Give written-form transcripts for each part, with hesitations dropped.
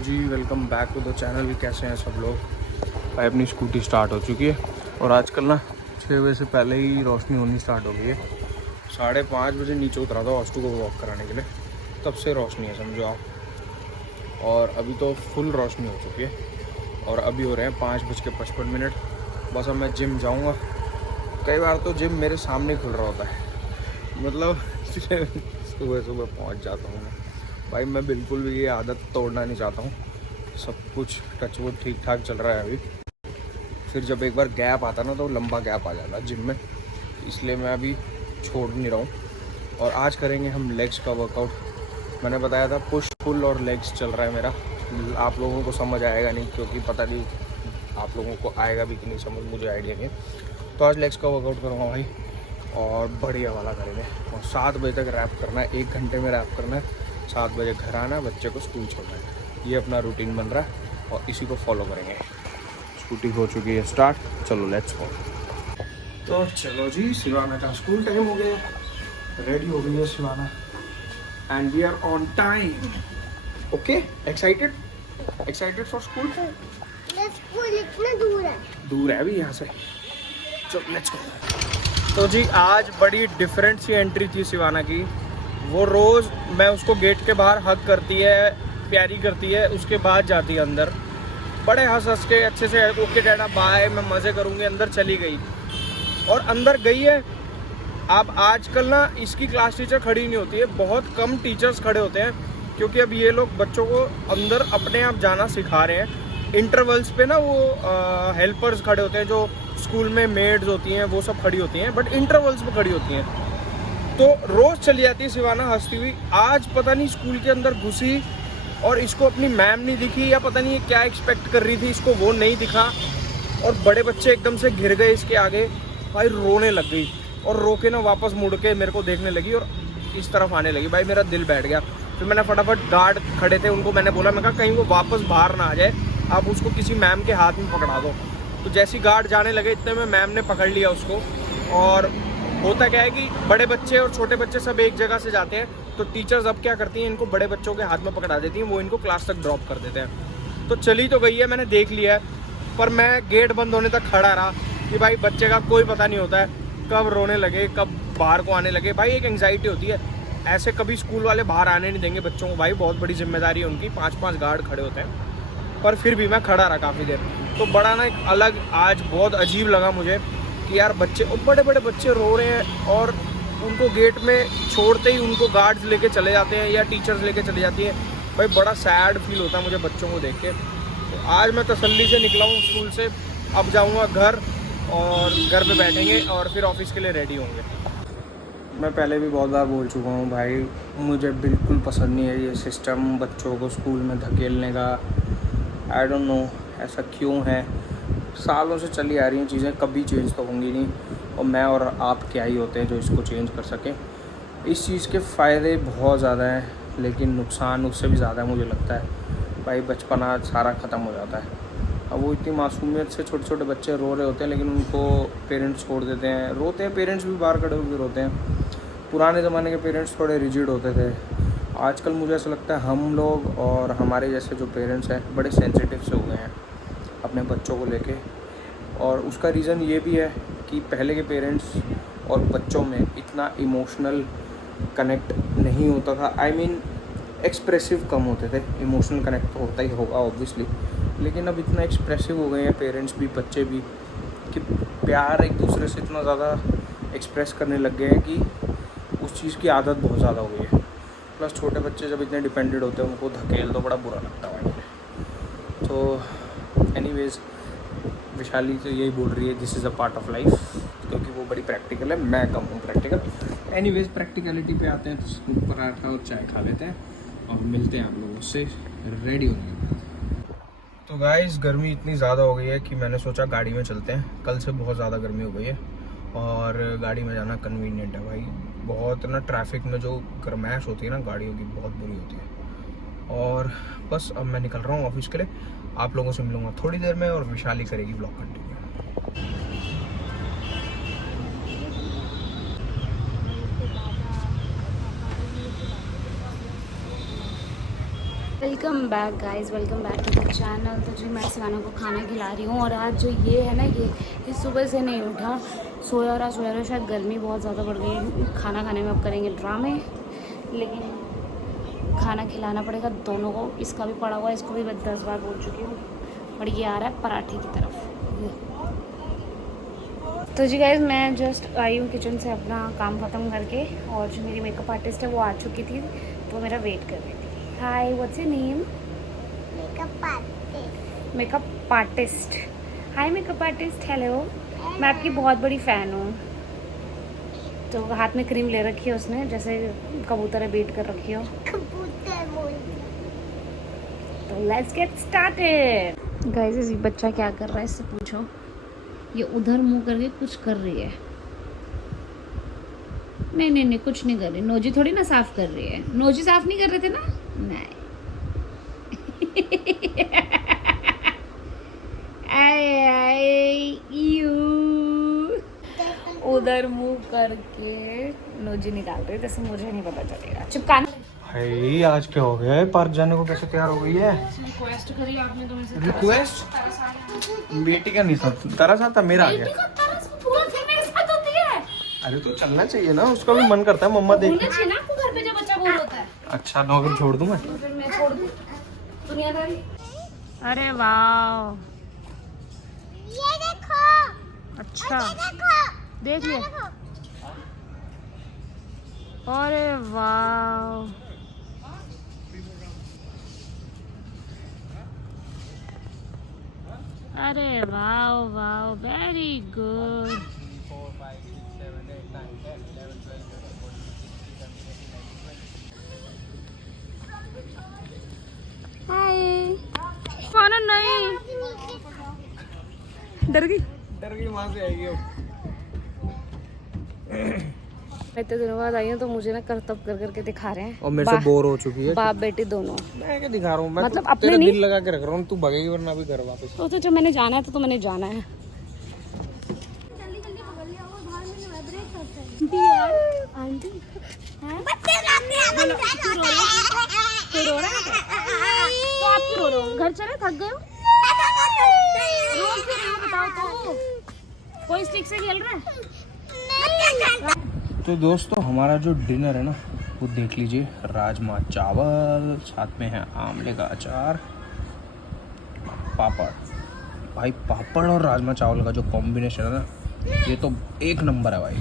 Ji, welcome back to the channel. कैसे हैं सब लोग? भाई अपनी स्कूटी स्टार्ट हो चुकी है और आजकल ना 6 बजे से पहले ही रोशनी होनी स्टार्ट हो गई है। 5:30 बजे नीचे उतरा था हॉस्टल को वॉक कराने के लिए, तब से रोशनी है समझो आप। और अभी तो फुल रोशनी हो चुकी है और अभी हो रहे हैं 5:55। बस अब मैं जिम जाऊँगा। कई बार तो जिम मेरे सामने खुल रहा होता है, मतलब सुबह सुबह पहुँच जाता हूँ मैं। भाई मैं बिल्कुल भी ये आदत तोड़ना नहीं चाहता हूँ। सब कुछ टचवुड ठीक ठाक चल रहा है अभी। फिर जब एक बार गैप आता ना तो लंबा गैप आ जाता है जिम में, इसलिए मैं अभी छोड़ नहीं रहा हूँ। और आज करेंगे हम लेग्स का वर्कआउट। मैंने बताया था पुश पुल और लेग्स चल रहा है मेरा। आप लोगों को समझ आएगा नहीं, क्योंकि पता नहीं आप लोगों को आएगा भी कि नहीं समझ, मुझे आइडिया नहीं। तो आज लेग्स का वर्कआउट करूँगा भाई, और बढ़िया वाला करेंगे। और 7 बजे तक रैप करना है, 1 घंटे में रैप करना है। 7 बजे घर आना है, बच्चे को स्कूल छोड़ना है। ये अपना रूटीन बन रहा है और इसी को फॉलो करेंगे। स्कूटी हो चुकी है स्टार्ट, चलो लेट्स गो। तो चलो जी, शिवाना का स्कूल टाइम हो गया, रेडी हो गई है Shivana and we are on time. Okay, excited for school? School इतना दूर है अभी यहाँ से। चलो लेट्स गो। तो जी आज बड़ी डिफरेंट सी एंट्री थी शिवाना की। वो रोज़ मैं उसको गेट के बाहर हग करती है, प्यारी करती है, उसके बाद जाती है अंदर। बड़े हंस के अच्छे से ओके डैडा बाय, मैं मज़े करूँगी, अंदर चली गई। और अंदर गई है। अब आजकल ना इसकी क्लास टीचर खड़ी नहीं होती है, बहुत कम टीचर्स खड़े होते हैं, क्योंकि अब ये लोग बच्चों को अंदर अपने आप जाना सिखा रहे हैं। इंटरवल्स पे ना वो हेल्पर्स खड़े होते हैं, जो स्कूल में मेड्स होती हैं वो सब खड़ी होती हैं, बट इंटरवल्स पे खड़ी होती हैं। तो रोज़ चली जाती है शिवाना हंसती हुई। आज पता नहीं स्कूल के अंदर घुसी और इसको अपनी मैम नहीं दिखी, या पता नहीं क्या एक्सपेक्ट कर रही थी, इसको वो नहीं दिखा। और बड़े बच्चे एकदम से घिर गए इसके आगे, भाई रोने लग गई और रो के ना वापस मुड़ के मेरे को देखने लगी और इस तरफ आने लगी। भाई मेरा दिल बैठ गया। फिर मैंने फटाफट गार्ड खड़े थे उनको मैंने बोला, मैं कहा कहीं वो वापस बाहर ना आ जाए, आप उसको किसी मैम के हाथ में पकड़ा दो। तो जैसी गार्ड जाने लगे इतने में मैम ने पकड़ लिया उसको। और होता क्या है कि बड़े बच्चे और छोटे बच्चे सब एक जगह से जाते हैं, तो टीचर्स अब क्या करती हैं, इनको बड़े बच्चों के हाथ में पकड़ा देती हैं, वो इनको क्लास तक ड्रॉप कर देते हैं। तो चली तो गई है, मैंने देख लिया है, पर मैं गेट बंद होने तक खड़ा रहा कि भाई बच्चे का कोई पता नहीं होता है कब रोने लगे, कब बाहर को आने लगे। भाई एक एंग्जाइटी होती है, ऐसे कभी स्कूल वाले बाहर आने नहीं देंगे बच्चों को। भाई बहुत बड़ी जिम्मेदारी है उनकी, 5-5 गार्ड खड़े होते हैं। पर फिर भी मैं खड़ा रहा काफ़ी देर। तो बड़ा ना एक अलग आज बहुत अजीब लगा मुझे कि यार बच्चे, बड़े बड़े बच्चे रो रहे हैं और उनको गेट में छोड़ते ही उनको गार्ड्स लेके चले जाते हैं या टीचर्स लेके चले जाती हैं। भाई बड़ा सैड फील होता है मुझे बच्चों को देख के। तो आज मैं तसल्ली से निकला हूँ स्कूल से, अब जाऊँगा घर और घर पे बैठेंगे और फिर ऑफिस के लिए रेडी होंगे। मैं पहले भी बहुत बार बोल चुका हूँ भाई, मुझे बिल्कुल पसंद नहीं है ये सिस्टम बच्चों को स्कूल में धकेलने का। आई डोंट नो ऐसा क्यों है, सालों से चली आ रही हैं चीज़ें, कभी चेंज तो होंगी नहीं। और मैं और आप क्या ही होते हैं जो इसको चेंज कर सकें। इस चीज़ के फ़ायदे बहुत ज़्यादा हैं, लेकिन नुकसान उससे भी ज़्यादा है मुझे लगता है। भाई बचपना सारा ख़त्म हो जाता है। अब वो इतनी मासूमियत से छोटे छोटे बच्चे रो रहे होते हैं, लेकिन उनको पेरेंट्स छोड़ देते हैं। रोते हैं पेरेंट्स भी, बाहर खड़े होकर रोते हैं। पुराने ज़माने के पेरेंट्स थोड़े रिजिड होते थे। आजकल मुझे ऐसा लगता है हम लोग और हमारे जैसे जो पेरेंट्स हैं बड़े सेंसिटिव से हो गए हैं अपने बच्चों को लेके। और उसका रीज़न ये भी है कि पहले के पेरेंट्स और बच्चों में इतना इमोशनल कनेक्ट नहीं होता था। आई मीन एक्सप्रेसिव कम होते थे। इमोशनल कनेक्ट तो होता ही होगा ऑब्वियसली, लेकिन अब इतना एक्सप्रेसिव हो गए हैं पेरेंट्स भी बच्चे भी कि प्यार एक दूसरे से इतना ज़्यादा एक्सप्रेस करने लग गए हैं कि उस चीज़ की आदत बहुत ज़्यादा हो गई है। प्लस छोटे बच्चे जब इतने डिपेंडेंट होते हैं, उनको धकेल तो बड़ा बुरा लगता है मुझे। तो एनीवेज़ विशाली तो यही बोल रही है this is a part of life, क्योंकि वो बड़ी प्रैक्टिकल है, मैं कम हूँ प्रैक्टिकल। एनीवेज़ प्रैक्टिकलिटी पे आते हैं तो पराठा और चाय खा लेते हैं और मिलते हैं आप लोगों से रेडी होने के बाद। तो गाइस गर्मी इतनी ज़्यादा हो गई है कि मैंने सोचा गाड़ी में चलते हैं। कल से बहुत ज़्यादा गर्मी हो गई है और गाड़ी में जाना कन्वीनियंट है भाई। बहुत ना ट्रैफिक में जो गर्मैश होती है ना गाड़ियों की, बहुत बुरी होती है। और बस अब मैं निकल रहा हूँ ऑफिस के लिए। आप लोगों से मिलूँगा थोड़ी देर में और विशाली करेगी blog continue. Welcome back guys, welcome back to the channel. तो जी मैं शिवाना को खाना खिला रही हूँ और आज जो ये है ना, ये सुबह से नहीं उठा, सोया रहा शायद गर्मी बहुत ज़्यादा बढ़ गई है। खाना खाने में अब करेंगे ड्रामे, लेकिन खाना खिलाना पड़ेगा दोनों को। इसका भी पड़ा हुआ है, इसको भी मैं 10 बार बोल चुकी हूँ। और ये आ रहा है पराठे की तरफ। तो जी गाइस मैं जस्ट आई हूँ किचन से अपना काम ख़त्म करके, और जो मेरी मेकअप आर्टिस्ट है वो आ चुकी थी, तो मेरा वेट कर रही थी। Hi, what's your name? Makeup artist. Makeup artist. Hi makeup artist, hello. मैं आपकी बहुत बड़ी फ़ैन हूँ। तो हाथ में क्रीम ले रखी है उसने, जैसे कबूतर है, बेट कर रखी हो। कबूतर बोल। तो लेट्स गेट स्टार्टेड। गाइस ये बच्चा क्या कर रहा है इससे पूछो। ये उधर मुंह करके कुछ कर रही है। नहीं कुछ नहीं कर रही। नोजी थोड़ी ना साफ कर रही है। नोजी साफ नहीं कर रहे थे ना? नहीं। उधर मुंह करके नोजी निकाल रही है, जैसे मुझे नहीं पता चलेगा। चुपकाना। भाई आज क्या हो गया है? पार्क जाने को कैसे तैयार हो गई है? रिक्वेस्ट करी आपने तो मुझसे। रिक्वेस्ट? बेटी का नहीं था, तरस आता मेरा आ गया। पूरा दिन मेरे साथ होती है। अरे तो चलना चाहिए ना, उसका भी मन करता है मम्मा देख। बोलना चाहिए ना आपको घर पे जब बच्चा बोल होता है। अच्छा नौकर छोड़ दूं मैं? तो फिर मैं छोड़ दूं दुनियादारी। अरे वाह, ये देखो। अच्छा ये देखो। देख ले। अरे वाह, अरे वाह वाह, वेरी गुड। हाय। खाना नहीं। डर गई वहां से आएगी। मैं इतने दिनों बाद आई हूँ, तो मुझे ना करतब कर करके दिखा रहे हैं। और मेरे से बोर हो चुकी है। बाप बेटी दोनों। मैं क्या दिखा रहा हूँ? मैं मतलब तो अपने तेरा नहीं? दिल लगा के रख रहा हूँ, तू भगेगी वरना भी घर वापस। तो जब मैंने जाना है तो मैंने जाना है। जल्दी जल्दी पकड़ लिया, वो बाहर में वाइब्रेट करता है। आंटी बच्चे रोते हैं, क्यों रो रहा है? तो आप क्यों रो रहे हो? घर चले, थक गए हो? रो क्यों रहे हो बताओ तो। कोई स्टिक से खेल रहा है? तो दोस्तों हमारा जो डिनर है ना, वो देख लीजिए। राजमा चावल, साथ में है आमले का अचार, पापड़। भाई पापड़ और राजमा चावल का जो कॉम्बिनेशन है ना, ये तो एक नंबर है भाई।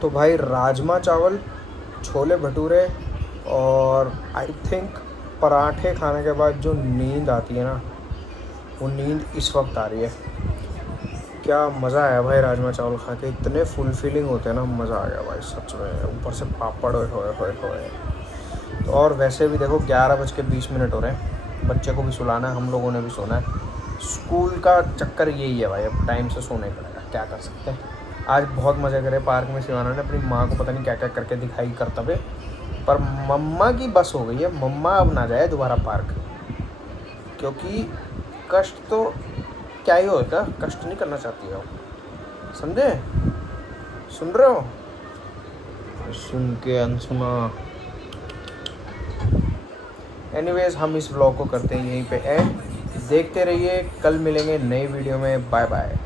तो भाई राजमा चावल, छोले भटूरे और आई थिंक पराठे खाने के बाद जो नींद आती है ना, वो नींद इस वक्त आ रही है। क्या मज़ा आया भाई राजमा चावल खा के, इतने फुलफिलिंग होते हैं ना, मज़ा आ गया भाई सच में। ऊपर से पापड़ होए। तो और वैसे भी देखो 11:20 हो रहे हैं, बच्चे को भी सुलाना है, हम लोगों ने भी सोना है। स्कूल का चक्कर यही है भाई, अब टाइम से सोना ही पड़ेगा, क्या कर सकते हैं। आज बहुत मज़े करे पार्क में। शिवाना ने अपनी माँ को पता नहीं क्या क्या करके दिखाई करतबे, पर मम्मा की बस हो गई है। मम्मा अब ना जाए दोबारा पार्क, क्योंकि कष्ट तो क्या ही होगा, कष्ट नहीं करना चाहती है वो, समझे? सुन रहे हो? सुन के अनसुना। एनीवेज हम इस व्लॉग को करते हैं यहीं पे एंड। देखते रहिए, कल मिलेंगे नई वीडियो में। Bye bye.